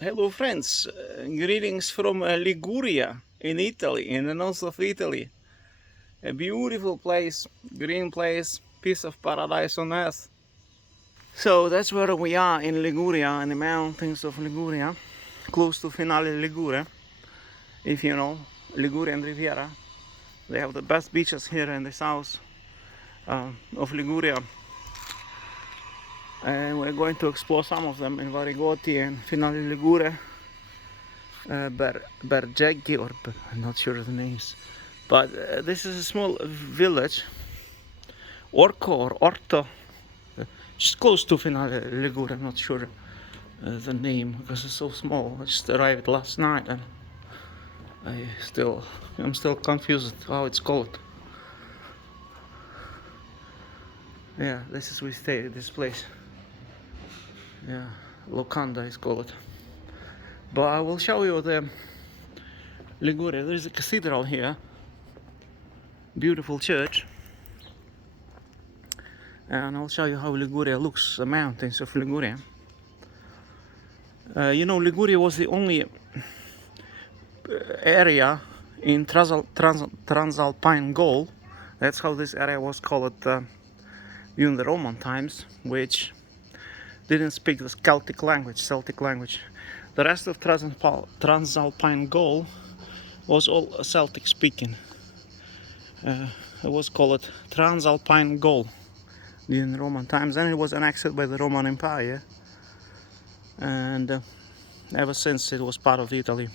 Hello friends, greetings from Liguria in Italy, in the north of Italy. A beautiful place, green place, piece of paradise on earth. So that's where we are in Liguria, in the mountains of Liguria, close to Finale Ligure. If you know, Liguria and Riviera. They have the best beaches here in the south of Liguria. And we're going to explore some of them in Varigoti and Finale Ligure. Bergeggi, I'm not sure of the names. But this is a small village, Orco or Orto, just close to Finale Ligure. I'm not sure the name because it's so small. I just arrived last night and I'm still confused how it's called. Yeah, this is we stay at this place. Yeah, Locanda is called. But I will show you the Ligure. There is a cathedral here, beautiful church. And I'll show you how Liguria looks, the mountains of Liguria. Liguria was the only area in Transalpine Gaul. That's how this area was called during the Roman times, which didn't speak the Celtic language. The rest of Transalpine Gaul was all Celtic speaking. It was called Transalpine Gaul during the Roman times, and it was annexed by the Roman Empire, and ever since it was part of Italy.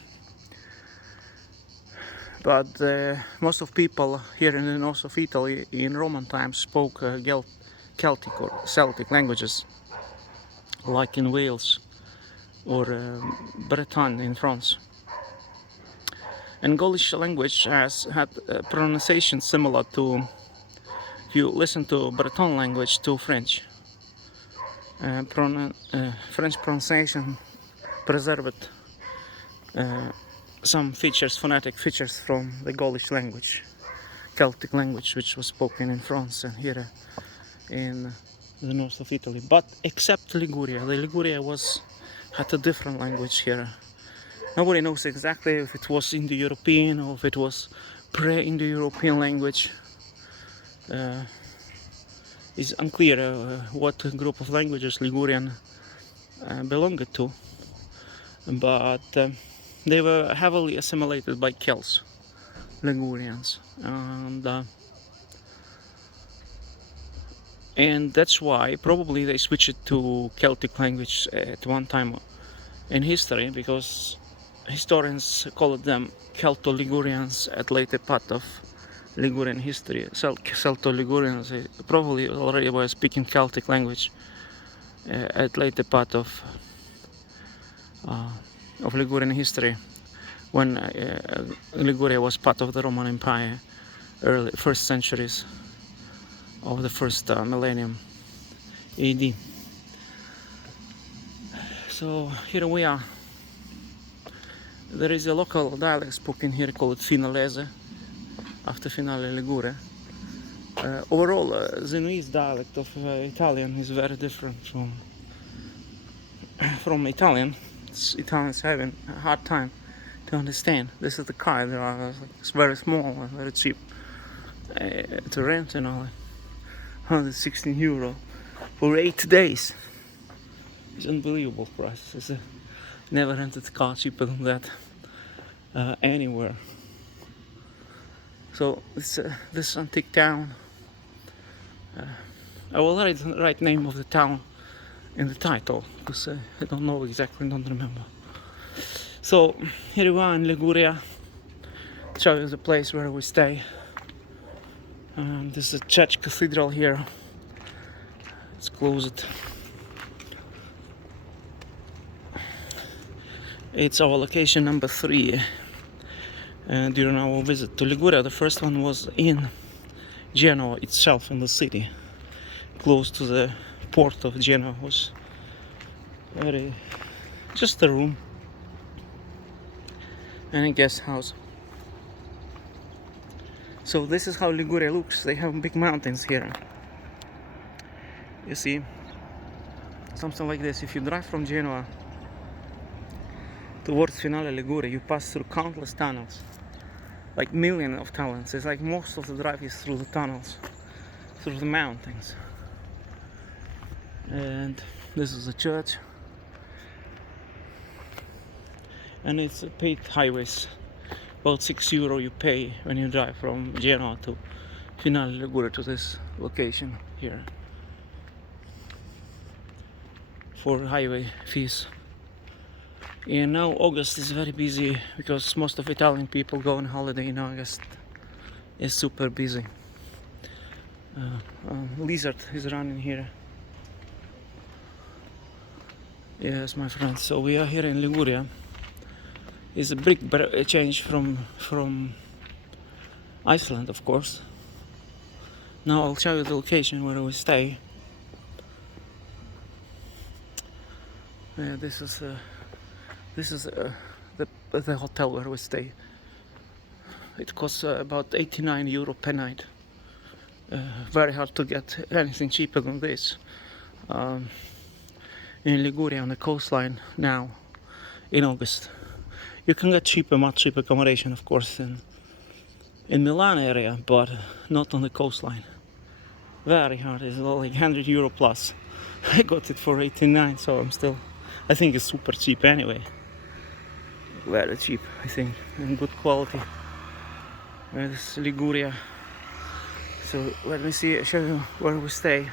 But most of people here in the north of Italy in Roman times spoke Celtic or Celtic languages, like in Wales or Breton in France. And Gaulish language has had pronunciation similar to, if you listen to Breton language, to French. French pronunciation preserved some features, phonetic features from the Gaulish language, Celtic language, which was spoken in France and here in the north of Italy. But except Liguria, the Liguria had a different language here. Nobody knows exactly if it was Indo-European or if it was pre-Indo-European language. It's unclear what group of languages Ligurian belonged to, but they were heavily assimilated by Celts, Ligurians, and that's why probably they switched to Celtic language at one time in history, because historians called them Celto-Ligurians at later part of Ligurian history. Celto-Ligurians probably already were speaking Celtic language at later part of Ligurian history, when Liguria was part of the Roman Empire, early first centuries of the first millennium AD. So here we are. There is a local dialect spoken here called Finalese, after Finale Ligure. Overall, the Genoese dialect of Italian is very different from Italian. Italians having a hard time to understand. This is the car. It's very small and very cheap to rent, 116 euro for 8 days. It's unbelievable price. Never rented a car cheaper than that anywhere. So this antique town. I will write the right name of the town in the title, because I don't know exactly, don't remember. So here we are in Liguria. Show you the place where we stay. There's a church cathedral here. Let's close it. It's our location number 3 during our visit to Liguria. The first one was in Genoa itself, in the city, close to the port of Genoa. Was just a room and a guest house. So this is how Liguria looks. They have big mountains here. You see, something like this. If you drive from Genoa towards Finale Ligure, you pass through countless tunnels, like millions of tunnels. It's like most of the drive is through the tunnels, through the mountains. And this is the church, and it's paid highways. About €6 you pay when you drive from Genoa to Finale Ligure, to this location here, for highway fees. And now August is very busy because most of Italian people go on holiday in August. It's super busy. Lizard is running here. Yes, my friends. So we are here in Liguria. It's a big change from Iceland, of course. Now I'll show you the location where we stay. This is the hotel where we stay. It costs about €89 per night. Very hard to get anything cheaper than this. In Liguria, on the coastline now, in August. You can get much cheaper accommodation, of course, in Milan area, but not on the coastline. Very hard. It's like €100 plus. I got it for 89, so I think it's super cheap anyway. Very cheap, I think, and good quality. This Liguria. So let me show you where we stay.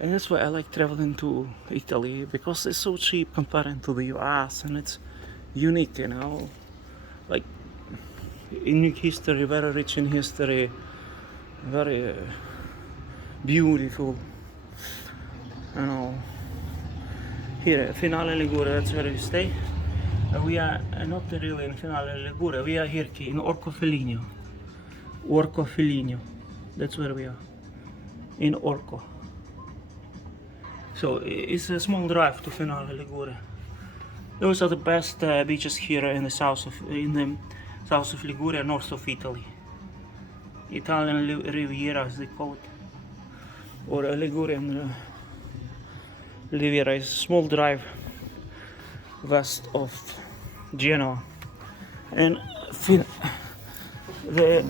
And that's why I like traveling to Italy, because it's so cheap compared to the US, and it's unique, like unique history, very rich in history, very beautiful. Here, Finale Ligure, that's where we stay. We are not really in Finale Ligure, we are here in Orco Feglino. Orco Feglino, that's where we are, in Orco. So it's a small drive to Finale Ligure. Those are the best beaches here in the south of Liguria, north of Italy. Italian Riviera, as they call it, or a Ligurian Riviera is a small drive west of Genoa, and the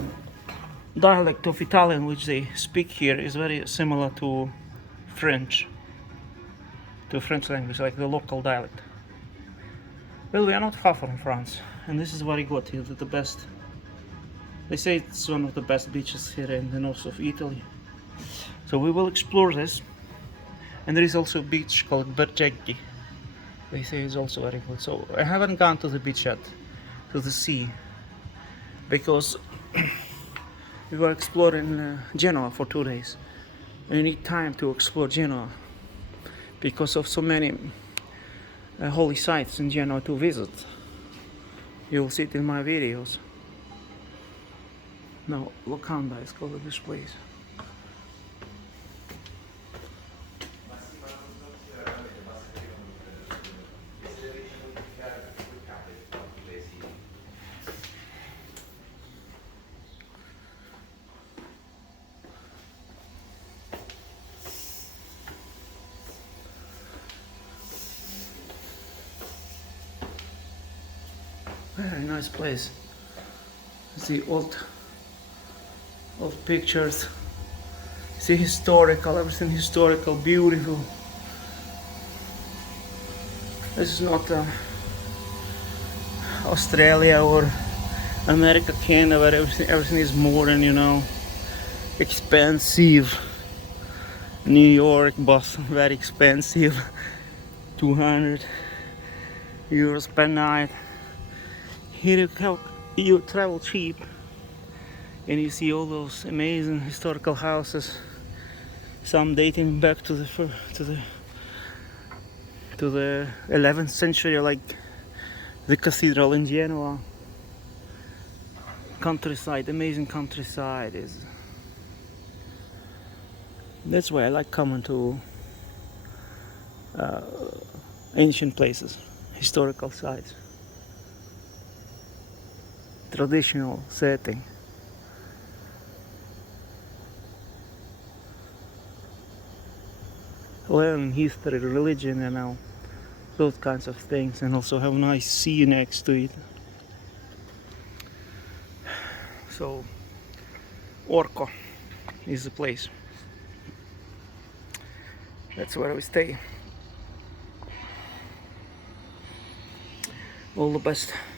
dialect of Italian which they speak here is very similar to French language, like the local dialect. Well, we are not far from France, and this is very good here, the best. They say it's one of the best beaches here in the north of Italy. So we will explore this, and there is also a beach called Bergeggi. They say it's also very good. So I haven't gone to the beach yet, to the sea, because we were exploring Genoa for 2 days. We need time to explore Genoa because of so many holy sites in Genoa to visit. You will see it in my videos. Now, Locanda is called this place. Very nice place. See old pictures. See historical, everything historical, beautiful. This is not Australia or America, Canada, where everything is modern, expensive. New York, Boston, very expensive. €200 per night. Here you travel cheap, and you see all those amazing historical houses, some dating back to the 11th century, like the cathedral in Genoa. Countryside, amazing countryside is. That's why I like coming to ancient places, historical sites. Traditional setting. learn history, religion, and all those kinds of things, and also have a nice sea next to it. So Orco is the place. That's where we stay. All the best.